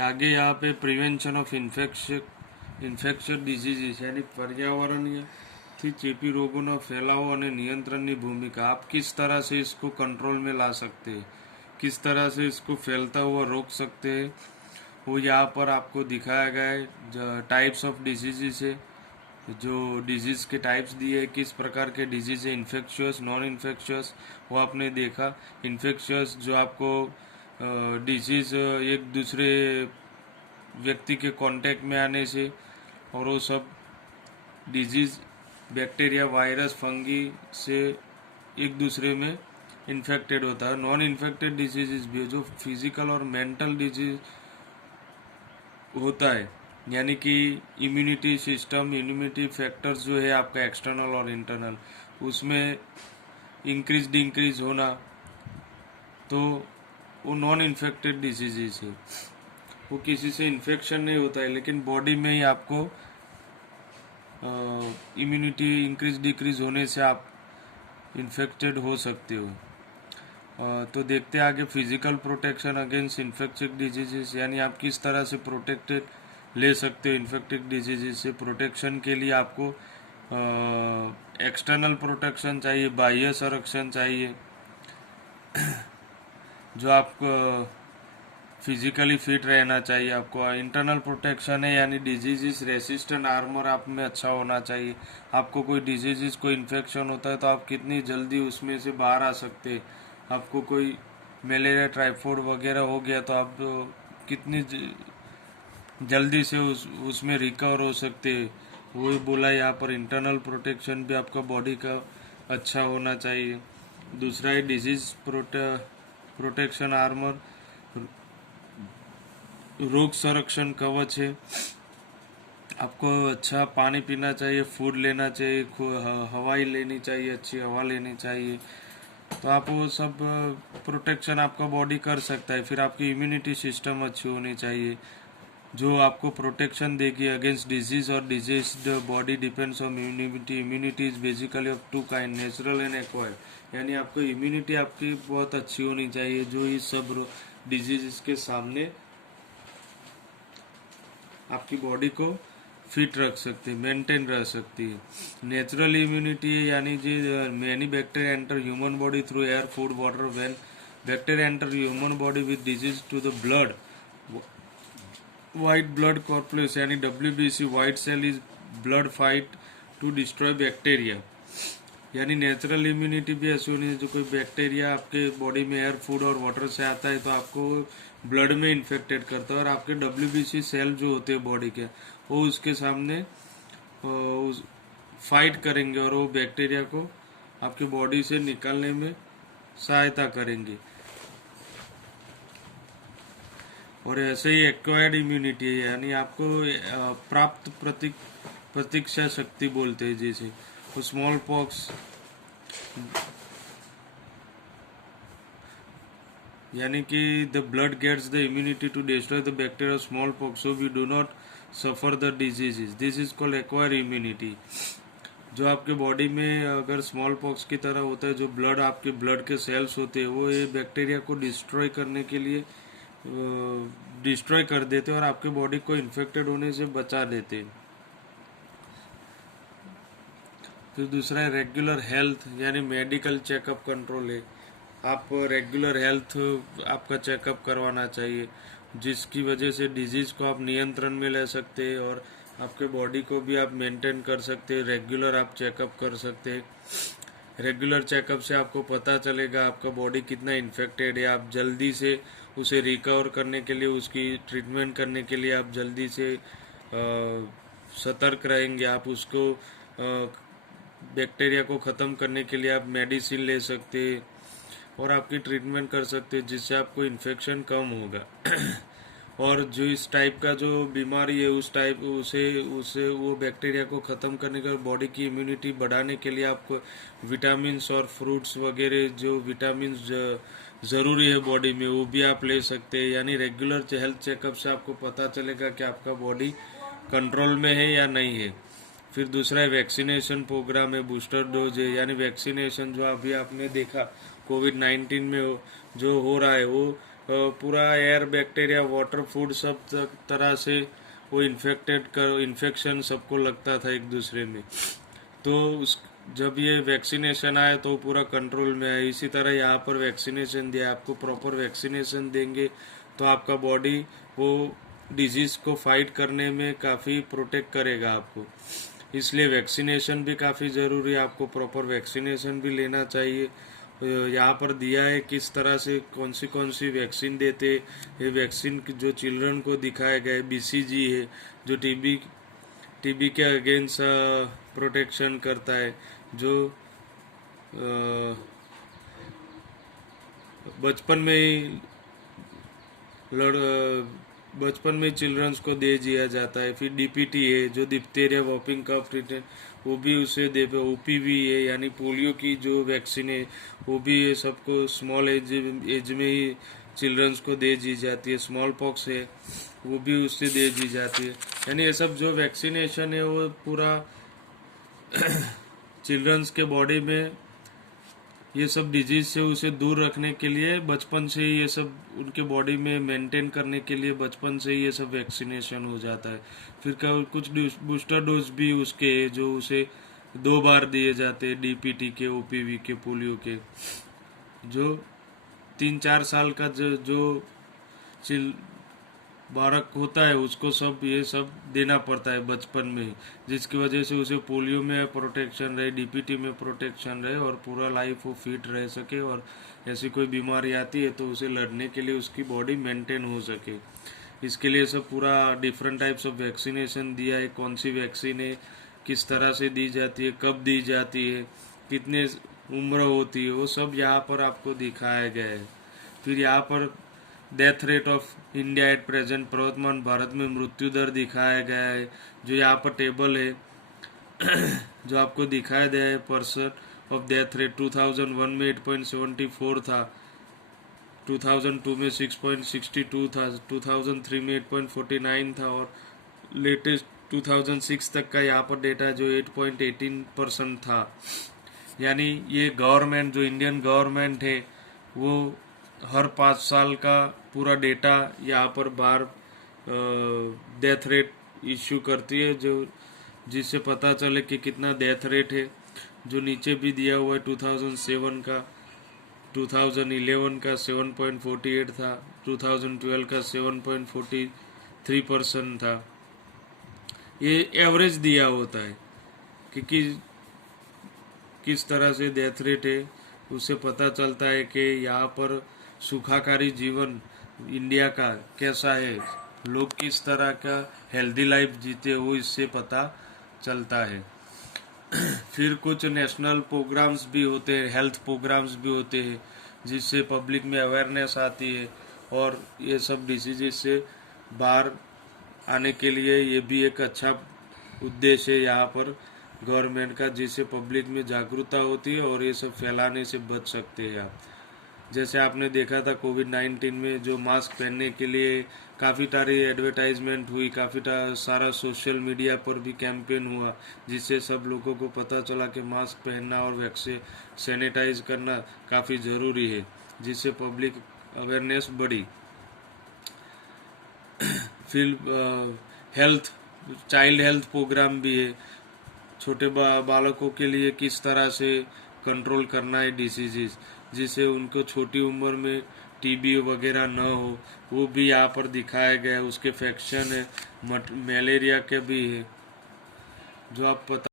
आगे यहाँ पे प्रिवेंशन ऑफ ઇન્ફેક્શન ડિઝીઝીસ यानी पर्यावरणीय चेपी रोगों फैलाव और नियंत्रण की भूमिका। आप किस तरह से इसको कंट्रोल में ला सकते हैं, किस तरह से इसको फैलता हुआ रोक सकते हैं, वो यहाँ पर आपको दिखाया गया है। टाइप्स ऑफ डिजीजेस है, जो डिजीज़ के टाइप्स दिए, किस प्रकार के डिजीज़ है, इन्फेक्शियस, नॉन इन्फेक्शियस, वो आपने देखा। इन्फेक्शियस जो आपको डिजीज़ एक दूसरे व्यक्ति के कांटेक्ट में आने से, और वो सब डिजीज़ बैक्टीरिया, वायरस, फंगी से एक दूसरे में इन्फेक्टेड होता है। नॉन इन्फेक्टेड डिजीज़ भी जो फिजिकल और मेंटल डिजीज होता है, यानी कि इम्यूनिटी सिस्टम, इम्यूनिटी फैक्टर्स जो है आपका एक्सटर्नल और इंटरनल, उसमें इंक्रीज डिक्रीज होना, तो वो नॉन इन्फेक्टेड डिजीजेस है। वो किसी से इन्फेक्शन नहीं होता है, लेकिन बॉडी में ही आपको इम्यूनिटी इंक्रीज डिक्रीज होने से आप इन्फेक्टेड हो सकते हो। तो देखते हैं आगे physical protection against infected diseases, यानी आप किस तरह से प्रोटेक्टेड ले सकते हो इन्फेक्टेड डिजीजेस से। प्रोटेक्शन के लिए आपको एक्सटर्नल प्रोटेक्शन चाहिए, बाह्य संरक्षण चाहिए, जो आपको फिजिकली फिट रहना चाहिए। आपको इंटरनल प्रोटेक्शन है, यानी डिजीजेस रेसिस्टेंट आर्मर आप में अच्छा होना चाहिए। आपको कोई डिजीजेस, कोई इन्फेक्शन होता है तो आप कितनी जल्दी उसमें से बाहर आ सकते हैं। आपको कोई मलेरिया, टाइफाइड वगैरह हो गया तो आप कितनी जल्दी से उसमें रिकवर हो सकते हैं। वही बोला यहाँ पर, इंटरनल प्रोटेक्शन भी आपका बॉडी का अच्छा होना चाहिए। दूसरा है डिजीज प्रोटेक्शन आर्मर, रोग संरक्षण कवच है। आपको अच्छा पानी पीना चाहिए, फूड लेना चाहिए, हवाई लेनी चाहिए, अच्छी हवा लेनी चाहिए, तो आप वो सब प्रोटेक्शन आपका बॉडी कर सकता है। फिर आपकी इम्यूनिटी सिस्टम अच्छी होनी चाहिए, जो आपको प्रोटेक्शन देगी अगेंस्ट डिजीज, और disease body depends on immunity. Immunity is basically of two kind, natural and acquired, यानी आपको इम्यूनिटी आपकी बहुत अच्छी होनी चाहिए, जो इस सब डिजीज के सामने आपकी बॉडी को फिट रख सकती है, मेंटेन रह सकती है। नेचुरल इम्यूनिटी है, यानी जी many bacteria enter human body through air, food, water. When bacteria enter human body with disease to the blood, white blood corpus यानी WBC, white cell is blood fight to destroy bacteria. यानी natural immunity भी ऐसी होनी है, जो कोई bacteria आपके body में एयर, फूड और वाटर से आता है तो आपको ब्लड में इन्फेक्टेड करता है, और आपके WBC सेल जो होते हैं बॉडी के, वो उसके सामने फाइट करेंगे और वो बैक्टीरिया को आपकी बॉडी से निकालने में सहायता करेंगे। और ऐसे ही एक्वायर्ड इम्यूनिटी है, यानी आपको प्राप्त प्रतीक्षा शक्ति बोलते हैं, जैसे स्मॉल पॉक्स, यानी कि the blood gets the immunity to destroy the bacteria smallpox, so we do not suffer the diseases, this is called acquire immunity. जो आपके बॉडी में अगर स्मॉल पॉक्स की तरह होता है, जो ब्लड, आपके ब्लड के सेल्स होते हैं, वो ये बैक्टीरिया को डिस्ट्रॉय करने के लिए डिस्ट्रॉय कर देते हैं और आपके बॉडी को इन्फेक्टेड होने से बचा देते हैं। फिर दूसरा है रेगुलर हेल्थ, यानी मेडिकल चेकअप कंट्रोल है। आप रेगुलर हेल्थ आपका चेकअप करवाना चाहिए, जिसकी वजह से डिजीज को आप नियंत्रण में ले सकते हैं और आपके बॉडी को भी आप मेंटेन कर सकते हैं। रेगुलर आप चेकअप कर सकते हैं। रेगुलर चेकअप से आपको पता चलेगा आपका बॉडी कितना इन्फेक्टेड है। आप जल्दी से उसे रिकवर करने के लिए, उसकी ट्रीटमेंट करने के लिए आप जल्दी से सतर्क रहेंगे। आप उसको बैक्टीरिया को ख़त्म करने के लिए आप मेडिसिन ले सकते हैं और आपकी ट्रीटमेंट कर सकते हैं, जिससे आपको इन्फेक्शन कम होगा। और जो इस टाइप का जो बीमारी है, उस टाइप उसे वो बैक्टीरिया को ख़त्म करने का, बॉडी की इम्यूनिटी बढ़ाने के लिए आपको विटामिन्स और फ्रूट्स वगैरह, जो विटामिन्स ज़रूरी है बॉडी में, वो भी आप ले सकते हैं। यानी रेगुलर हेल्थ चेकअप से आपको पता चलेगा कि आपका बॉडी कंट्रोल में है या नहीं है। फिर दूसरा है वैक्सीनेशन प्रोग्राम है, बूस्टर डोज है, यानी वैक्सीनेशन जो अभी आपने देखा कोविड-19 में जो हो रहा है, वो पूरा एयर, बैक्टीरिया, वाटर, फूड सब तरह से वो इन्फेक्शन सबको लगता था एक दूसरे में। तो जब ये वैक्सीनेशन आया तो पूरा कंट्रोल में है। इसी तरह यहाँ पर वैक्सीनेशन दिया, आपको प्रॉपर वैक्सीनेशन देंगे तो आपका बॉडी वो डिजीज को फाइट करने में काफ़ी प्रोटेक्ट करेगा आपको। इसलिए वैक्सीनेशन भी काफ़ी ज़रूरी है, आपको प्रॉपर वैक्सीनेशन भी लेना चाहिए। यहाँ पर दिया है किस तरह से कौन सी वैक्सीन देते। ये वैक्सीन जो चिल्ड्रन को दिखाया गया है, BCG है जो टीबी के अगेंस्ट प्रोटेक्शन करता है, जो बचपन में ही बचपन में चिल्ड्रंस को दे दिया जाता है। फिर DPT है जो डिप्थीरिया, वॉपिंग कफ ट्रीटमेंट, वो भी उसे दे। OPV है यानी पोलियो की जो वैक्सीन है वो भी ये सबको स्मॉल एज में ही चिल्ड्रंस को दे दी जाती है। स्मॉल पॉक्स है वो भी उससे दे दी जाती है। यानी ये सब जो वैक्सीनेशन है वो पूरा चिल्ड्रंस के बॉडी में ये सब डिजीज से उसे दूर रखने के लिए बचपन से ही ये सब उनके बॉडी में मेंटेन करने के लिए बचपन से ही ये सब वैक्सीनेशन हो जाता है। फिर कुछ बूस्टर डोज भी उसके जो उसे 2 बार दिए जाते हैं, DPT के, OPV के, पोलियो के। जो 3-4 साल का जो बालक होता है उसको सब ये सब देना पड़ता है बचपन में ही, जिसकी वजह से उसे पोलियो में प्रोटेक्शन रहे, DPT में प्रोटेक्शन रहे और पूरा लाइफ वो फिट रह सके। और ऐसी कोई बीमारी आती है तो उसे लड़ने के लिए उसकी बॉडी मेंटेन हो सके। इसके लिए सब पूरा डिफरेंट टाइप्स ऑफ वैक्सीनेशन दिया है। कौन सी वैक्सीन है, किस तरह से दी जाती है, कब दी जाती है, कितने उम्र होती है, वो सब यहाँ पर आपको दिखाया गया है। फिर यहाँ पर death rate of India at present, प्रवर्तमान भारत में मृत्यु दर दिखाया गया है। जो यहाँ पर टेबल है जो आपको दिखाया गया है, पर्सन ऑफ डेथ रेट 2001 में 8.74 था, 2002 में 6.62 था, 2003 में 8.49 था और लेटेस्ट 2006 तक का यहाँ पर डेटा जो 8.18% था। यानी ये गवर्नमेंट, जो इंडियन गवर्नमेंट है, वो हर 5 साल का पूरा डेटा यहाँ पर बार डेथ रेट इश्यू करती है, जो जिससे पता चले कि कितना डेथ रेट है। जो नीचे भी दिया हुआ है 2007 का, 2011 का 7.48 था, 2012 का 7.43% था। ये एवरेज दिया होता है कि किस तरह से डेथ रेट है, उससे पता चलता है कि यहाँ पर सुखाकारी जीवन इंडिया का कैसा है, लोग किस तरह का हेल्दी लाइफ जीते, वो इससे पता चलता है। फिर कुछ नेशनल प्रोग्राम्स भी होते हैं, हेल्थ प्रोग्राम्स भी होते हैं, जिससे पब्लिक में अवेयरनेस आती है और ये सब डिसीजेस से बाहर आने के लिए ये भी एक अच्छा उद्देश्य है यहाँ पर गवर्नमेंट का, जिससे पब्लिक में जागरूकता होती है और ये सब फैलाने से बच सकते हैं आप। जैसे आपने देखा था कोविड-19 में जो मास्क पहनने के लिए काफ़ी सारी एडवर्टाइजमेंट हुई, काफ़ी सारा सोशल मीडिया पर भी कैंपेन हुआ, जिससे सब लोगों को पता चला कि मास्क पहनना और वैक्सीन सैनिटाइज करना काफ़ी ज़रूरी है, जिससे पब्लिक अवेयरनेस बढ़ी। फिर चाइल्ड हेल्थ प्रोग्राम भी है, छोटे बालकों के लिए किस तरह से कंट्रोल करना है डिसीजेस, जिससे उनको छोटी उम्र में TB वगैरह न हो, वो भी यहाँ पर दिखाया गया है। उसके वैक्सीन है, मलेरिया के भी है, जो आप पता